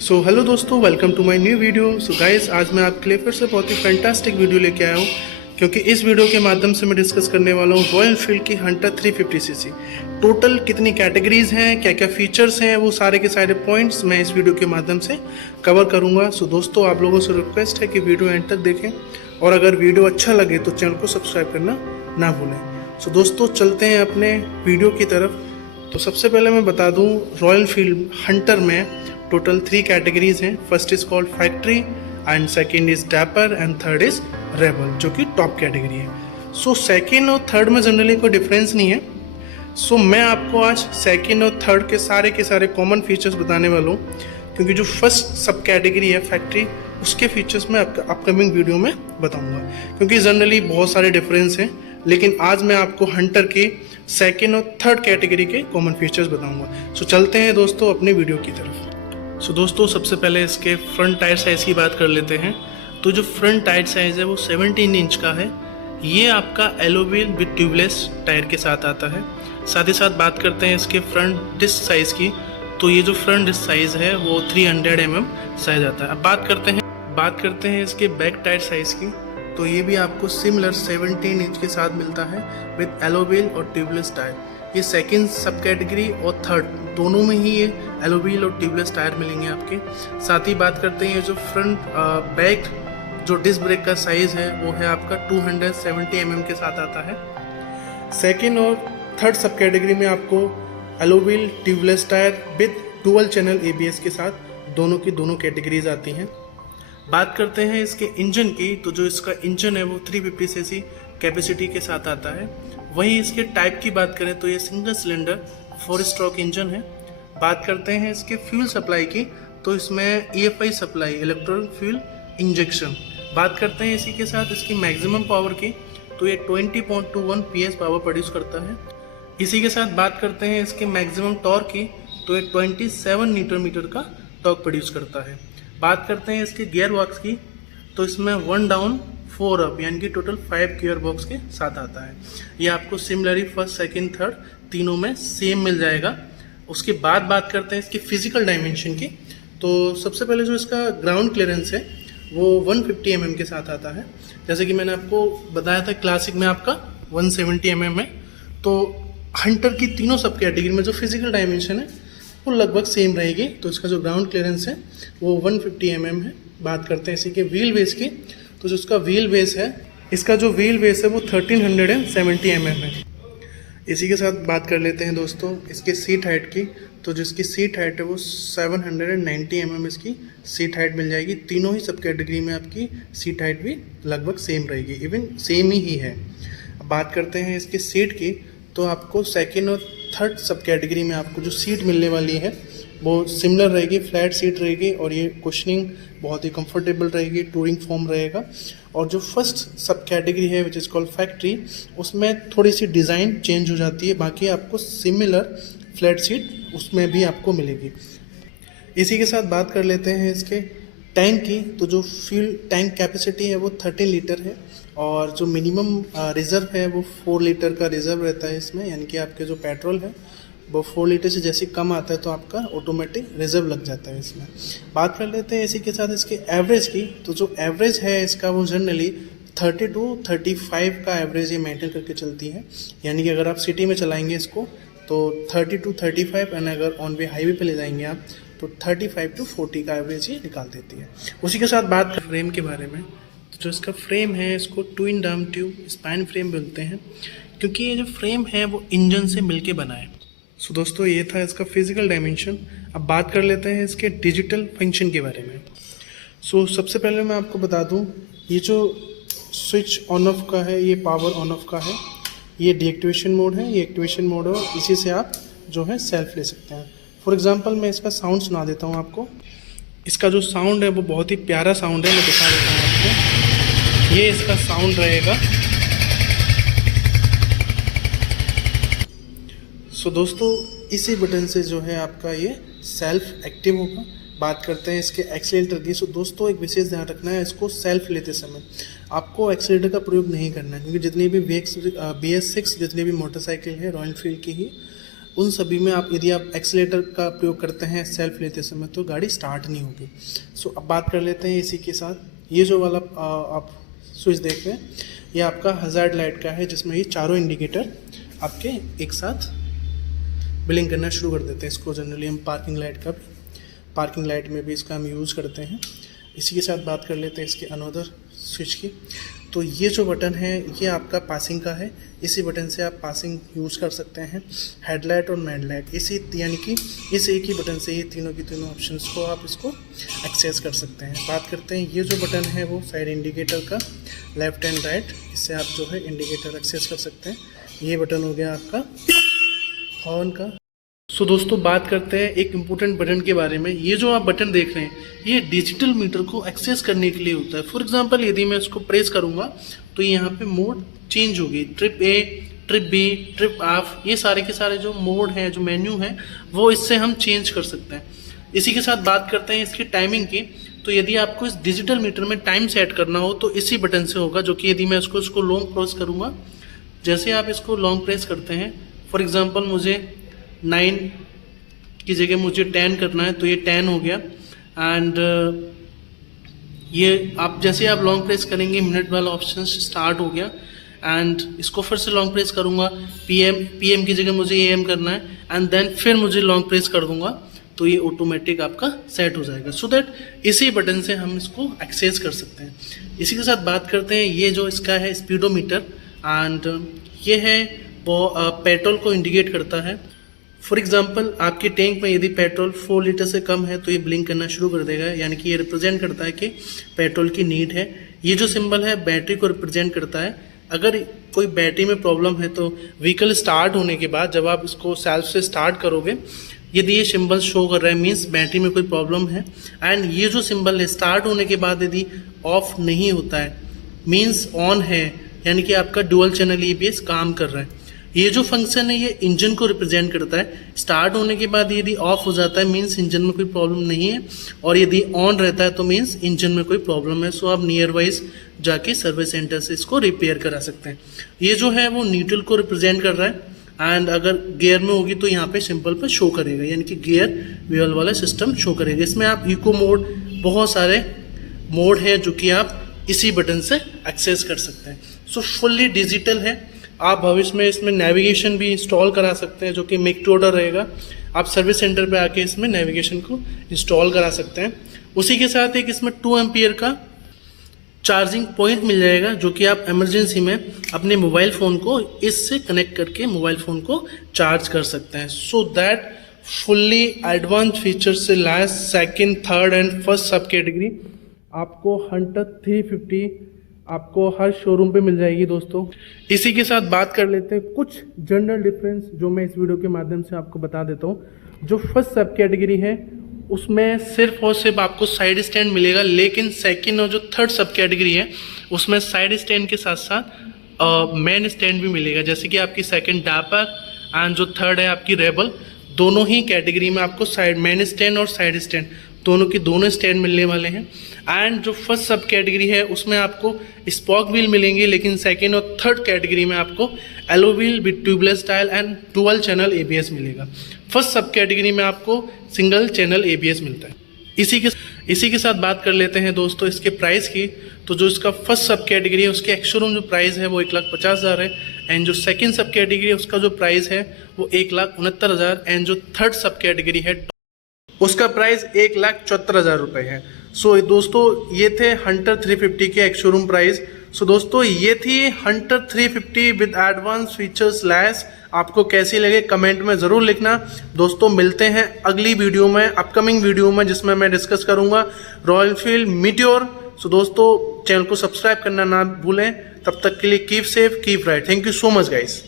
सो hello दोस्तों, welcome to my new video. So guys, आज मैं आपके लिए फिर से बहुत ही फैंटास्टिक वीडियो लेके आया हूँ, क्योंकि इस वीडियो के माध्यम से मैं डिस्कस करने वाला हूँ रॉयल एनफील्ड की हंटर 350cc। टोटल कितनी कैटेगरीज हैं, क्या क्या फीचर्स हैं, वो सारे के सारे पॉइंट्स मैं इस वीडियो के माध्यम से कवर करूँगा। सो दोस्तों, आप लोगों से रिक्वेस्ट है कि वीडियो एंड तक देखें, और अगर वीडियो अच्छा लगे तो चैनल को सब्सक्राइब करना ना भूलें। सो दोस्तों, चलते हैं अपने वीडियो की तरफ। तो सबसे पहले मैं बता दूं, रॉयल एनफील्ड हंटर में टोटल 3 कैटेगरीज हैं। First is called factory, and second is dapper, and third is rebel, जो कि टॉप कैटेगरी है। सो सेकंड और थर्ड में जनरली कोई डिफरेंस नहीं है। सो मैं आपको आज सेकंड और थर्ड के सारे कॉमन फीचर्स बताने वाला हूँ, क्योंकि जो फर्स्ट सब कैटेगरी है फैक्ट्री, उसके फीचर्स मैं अपकमिंग वीडियो में बताऊंगा, क्योंकि जनरली बहुत सारे डिफरेंस हैं। लेकिन आज मैं आपको हंटर की सेकंड और थर्ड कैटेगरी के कॉमन फीचर्स बताऊंगा। सो चलते हैं दोस्तों अपने वीडियो की तरफ। सो दोस्तों, सबसे पहले इसके फ्रंट टायर साइज़ की बात कर लेते हैं। तो जो फ्रंट टायर साइज़ है वो 17 इंच का है। ये आपका yellow wheel with tubeless tyre के साथ आता है। साथ ही साथ बात करते हैं इसके फ्रंट डिस्क साइज़ की। तो ये जो फ्रंट डिस्क साइज़ है वो 300 mm साइज आता है। अब बात करते हैं इसके बैक टायर साइज़ की। तो ये भी आपको सिमिलर 17 इंच के साथ मिलता है विद एलो व्हील और ट्यूबलेस टायर। ये सेकंड सब कैटेगरी और थर्ड दोनों में ही ये एलो व्हील और ट्यूबलेस टायर मिलेंगे आपके। साथ ही बात करते हैं ये जो फ्रंट बैक जो डिस्क ब्रेक का साइज़ है वो है आपका 270 mm के साथ आता है। सेकंड और थर्ड सब कैटेगरी में आपको yellow wheel tubeless tyre with dual channel ABS के साथ दोनों की दोनों कैटेगरीज आती हैं। बात करते हैं इसके इंजन की। तो जो इसका इंजन है वो 350cc कैपेसिटी के साथ आता है। वहीं इसके टाइप की बात करें तो ये सिंगल सिलेंडर 4 स्ट्रोक इंजन है। बात करते हैं इसके फ्यूल सप्लाई की। तो इसमें EFI supply, electronic fuel injection. बात करते हैं इसी के साथ इसकी मैक्सिमम पावर की। तो ये 20.21 PS पावर प्रोड्यूस करता है। इसी के साथ बात करते हैं इसके मैक्सिमम टॉर्क की। तो ये 27 न्यूटन मीटर का टॉर्क प्रोड्यूस करता है। बात करते हैं इसके गियर बॉक्स की। तो इसमें 1 डाउन 4 अप, यानी कि टोटल 5 गियर बॉक्स के साथ आता है। ये आपको सिमिलरली फर्स्ट सेकंड थर्ड तीनों में सेम मिल जाएगा। उसके बाद बात करते हैं इसकी फिजिकल डायमेंशन की। तो सबसे पहले जो इसका ग्राउंड क्लियरेंस है वो 150 mm के साथ आता है। जैसे कि मैंने आपको बताया था क्लासिक में आपका 170 mm है। तो हंटर की तीनों सब कैटेगरी में जो फिजिकल डायमेंशन है वो लगभग सेम रहेगी। तो इसका जो ग्राउंड क्लियरेंस है वो 150 mm है। बात करते हैं इसी के व्हील बेस की। तो जो इसका व्हील बेस है, इसका जो व्हील बेस है वो 1370 mm है। इसी के साथ बात कर लेते हैं दोस्तों इसके सीट हाइट की। तो जिसकी सीट हाइट है वो 790 mm इसकी सीट हाइट मिल जाएगी। तीनों ही सब कैटेगरी में आपकी सीट हाइट भी लगभग सेम रहेगी, इवन सेम ही है। अब बात करते हैं इसके सीट की। तो आपको सेकेंड और थर्ड सब कैटेगरी में आपको जो सीट मिलने वाली है वो सिमिलर रहेगी, फ्लैट सीट रहेगी, और ये कुशनिंग बहुत ही कंफर्टेबल रहेगी, टूरिंग फॉर्म रहेगा। और जो फर्स्ट सब कैटेगरी है विच इज़ कॉल्ड फैक्ट्री, उसमें थोड़ी सी डिज़ाइन चेंज हो जाती है। बाकी आपको सिमिलर फ्लैट सीट उसमें भी आपको मिलेगी। इसी के साथ बात कर लेते हैं इसके टैंक की। तो जो फ्यूल टैंक कैपेसिटी है वो 13 लीटर है, और जो मिनिमम रिज़र्व है वो 4 लीटर का रिज़र्व रहता है इसमें। यानी कि आपके जो पेट्रोल है वो 4 लीटर से जैसे कम आता है तो आपका ऑटोमेटिक रिजर्व लग जाता है इसमें। बात कर लेते हैं इसी के साथ इसके एवरेज की। तो जो एवरेज है इसका वो जनरली 30 to 35 का एवरेज ये मेंटेन करके चलती है। यानी कि अगर आप सिटी में चलाएंगे इसको तो 30 to 35, एंड अगर ऑन वे हाईवे पे ले जाएंगे आप तो 35 to 40 का एवरेज ये निकाल देती है। उसी के साथ बात कर फ्रेम के बारे में। तो जो इसका फ्रेम है इसको twin drum tube spine frame बोलते हैं, क्योंकि ये जो फ्रेम है वो इंजन से मिलके बना है। सो दोस्तों, ये था इसका फिजिकल डायमेंशन। अब बात कर लेते हैं इसके डिजिटल फंक्शन के बारे में। सो सबसे पहले मैं आपको बता दूं, ये जो स्विच ऑन ऑफ का है ये पावर ऑन ऑफ का है। ये डीएक्टिवेशन मोड है, ये एक्टिवेशन मोड है। इसी से आप जो है सेल्फ ले सकते हैं। फॉर एग्जांपल मैं इसका साउंड सुना देता हूँ आपको। इसका जो साउंड है वो बहुत ही प्यारा साउंड है, मैं दिखा देता हूँ आपको। ये इसका साउंड रहेगा। सो दोस्तों, इसी बटन से जो है आपका ये सेल्फ एक्टिव होगा। बात करते हैं इसके एक्सीलेटर की। सो दोस्तों, एक विशेष ध्यान रखना है, इसको सेल्फ लेते समय आपको एक्सीलेटर का प्रयोग नहीं करना है, क्योंकि जितनी भी BS6 जितनी भी मोटरसाइकिल है रॉयल एनफील्ड की ही, उन सभी में आप यदि आप एक्सीलेटर का प्रयोग करते हैं सेल्फ लेते समय तो गाड़ी स्टार्ट नहीं होगी। सो अब बात कर लेते हैं इसी के साथ। ये जो वाला आप स्विच देख रहे हैं ये आपका हज़ार्ड लाइट का है, जिसमें ये चारों इंडिकेटर आपके एक साथ ब्लिंक करना शुरू कर देते हैं। इसको जनरली हम पार्किंग लाइट में भी इसका हम यूज़ करते हैं। इसी के साथ बात कर लेते हैं इसके अनदर स्विच की। तो ये जो बटन है ये आपका पासिंग का है, इसी बटन से आप पासिंग यूज़ कर सकते हैं। हेडलाइट और मैड लाइट इसी यानी कि इस एक ही बटन से ये तीनों की तीनों ऑप्शंस को आप इसको एक्सेस कर सकते हैं। बात करते हैं ये जो बटन है वो साइड इंडिकेटर का, लेफ्ट एंड राइट, इससे आप जो है इंडिकेटर एक्सेस कर सकते हैं। ये बटन हो गया आपका हॉर्न का। सो दोस्तों बात करते हैं एक इम्पोर्टेंट बटन के बारे में। ये जो आप बटन देख रहे हैं ये डिजिटल मीटर को एक्सेस करने के लिए होता है। फॉर एग्जांपल यदि मैं इसको प्रेस करूंगा तो यहाँ पे मोड चेंज होगी, trip A, trip B, trip off, ये सारे के सारे जो मोड हैं, जो मेन्यू है वो इससे हम चेंज कर सकते हैं। इसी के साथ बात करते हैं इसकी टाइमिंग की। तो यदि आपको इस डिजिटल मीटर में टाइम सेट करना हो तो इसी बटन से होगा, जो कि यदि मैं इसको लॉन्ग प्रेस करूँगा, जैसे आप इसको लॉन्ग प्रेस करते हैं, फॉर एग्जाम्पल मुझे 9 की जगह मुझे 10 करना है तो ये 10 हो गया। एंड ये आप जैसे आप लॉन्ग प्रेस करेंगे मिनट वाला ऑप्शन स्टार्ट हो गया। एंड इसको फिर से लॉन्ग प्रेस करूँगा, पीएम की जगह मुझे एएम करना है, एंड देन फिर मुझे लॉन्ग प्रेस कर दूंगा तो ये ऑटोमेटिक आपका सेट हो जाएगा। सो दैट इसी बटन से हम इसको एक्सेस कर सकते हैं। इसी के साथ बात करते हैं ये जो इसका है स्पीडोमीटर, एंड ये है वो पेट्रोल को इंडिकेट करता है। फॉर एग्जाम्पल आपके टैंक में यदि पेट्रोल 4 लीटर से कम है तो ये ब्लिंक करना शुरू कर देगा, यानी कि ये रिप्रेजेंट करता है कि पेट्रोल की नीड है। ये जो सिंबल है बैटरी को रिप्रेजेंट करता है। अगर कोई बैटरी में प्रॉब्लम है तो व्हीकल स्टार्ट होने के बाद जब आप इसको सेल्फ से स्टार्ट करोगे, यदि ये सिंबल शो कर रहा है मीन्स बैटरी में कोई प्रॉब्लम है। एंड ये जो सिंबल है स्टार्ट होने के बाद यदि ऑफ नहीं होता है मीन्स ऑन है, यानी कि आपका डुअल चैनल ईबीएस काम कर रहा है। ये जो फंक्शन है ये इंजन को रिप्रेजेंट करता है। स्टार्ट होने के बाद यदि ऑफ हो जाता है मीन्स इंजन में कोई प्रॉब्लम नहीं है, और यदि ऑन रहता है तो मीन्स इंजन में कोई प्रॉब्लम है। सो आप नियर वाइज जाके सर्विस सेंटर से इसको रिपेयर करा सकते हैं। ये जो है वो न्यूट्रल को रिप्रेजेंट कर रहा है, एंड अगर गियर में होगी तो यहाँ पे सिंपल पे शो करेगा, यानी कि गियर व्हील वाला सिस्टम शो करेगा। इसमें आप इको मोड, बहुत सारे मोड है जो कि आप इसी बटन से एक्सेस कर सकते हैं। सो फुल्ली डिजिटल है। आप भविष्य में इसमें नेविगेशन भी इंस्टॉल करा सकते हैं, जो कि मेक टू ऑर्डर रहेगा। आप सर्विस सेंटर पे आके इसमें नेविगेशन को इंस्टॉल करा सकते हैं। उसी के साथ एक इसमें 2 एम्पियर का चार्जिंग पॉइंट मिल जाएगा, जो कि आप इमरजेंसी में अपने मोबाइल फ़ोन को इससे कनेक्ट करके मोबाइल फ़ोन को चार्ज कर सकते हैं। So that fully advance feature से lace second, third and first सब कैटेगरी आपको हंटर 350 आपको हर शोरूम पे मिल जाएगी दोस्तों। इसी के साथ बात कर लेते हैं कुछ जनरल डिफरेंस जो मैं इस वीडियो के माध्यम से आपको बता देता हूँ। जो फर्स्ट सब कैटेगरी है उसमें सिर्फ और सिर्फ आपको साइड स्टैंड मिलेगा, लेकिन सेकंड और जो थर्ड सब कैटेगरी है उसमें साइड स्टैंड के साथ साथ मेन स्टैंड भी मिलेगा। जैसे कि आपकी सेकंड डापर एंड जो थर्ड है आपकी रेबल, दोनों ही कैटेगरी में आपको साइड मेन स्टैंड और साइड स्टैंड दोनों की दोनों स्टैंड मिलने वाले हैं। एंड जो फर्स्ट सब कैटेगरी है उसमें आपको स्पॉक व्हील मिलेंगे, लेकिन सेकंड और थर्ड कैटेगरी में आपको yellow wheel with tubeless tyre and dual channel ABS मिलेगा। फर्स्ट सब कैटेगरी में आपको सिंगल चैनल एबीएस मिलता है। इसी के साथ बात कर लेते हैं दोस्तों इसके प्राइस की। तो जो इसका फर्स्ट सब कैटेगरी है उसके एक्स-शोरूम जो प्राइस है वो 1,50,000 है, एंड जो सेकंड सब कैटेगरी है उसका जो प्राइस है वो 1,69,000, एंड जो थर्ड सब कैटेगरी है उसका प्राइस 1,74,000 रुपये है। सो दोस्तों ये थे हंटर 350 के एक्स-शोरूम प्राइस। सो दोस्तों ये थी Hunter 350 with advance features lace. आपको कैसी लगे कमेंट में ज़रूर लिखना। दोस्तों मिलते हैं अगली वीडियो में, अपकमिंग वीडियो में, जिसमें मैं डिस्कस करूंगा रॉयल एनफील्ड मीटियोर। सो दोस्तों चैनल को सब्सक्राइब करना ना भूलें। तब तक के लिए keep safe, keep right. Thank you so much guys.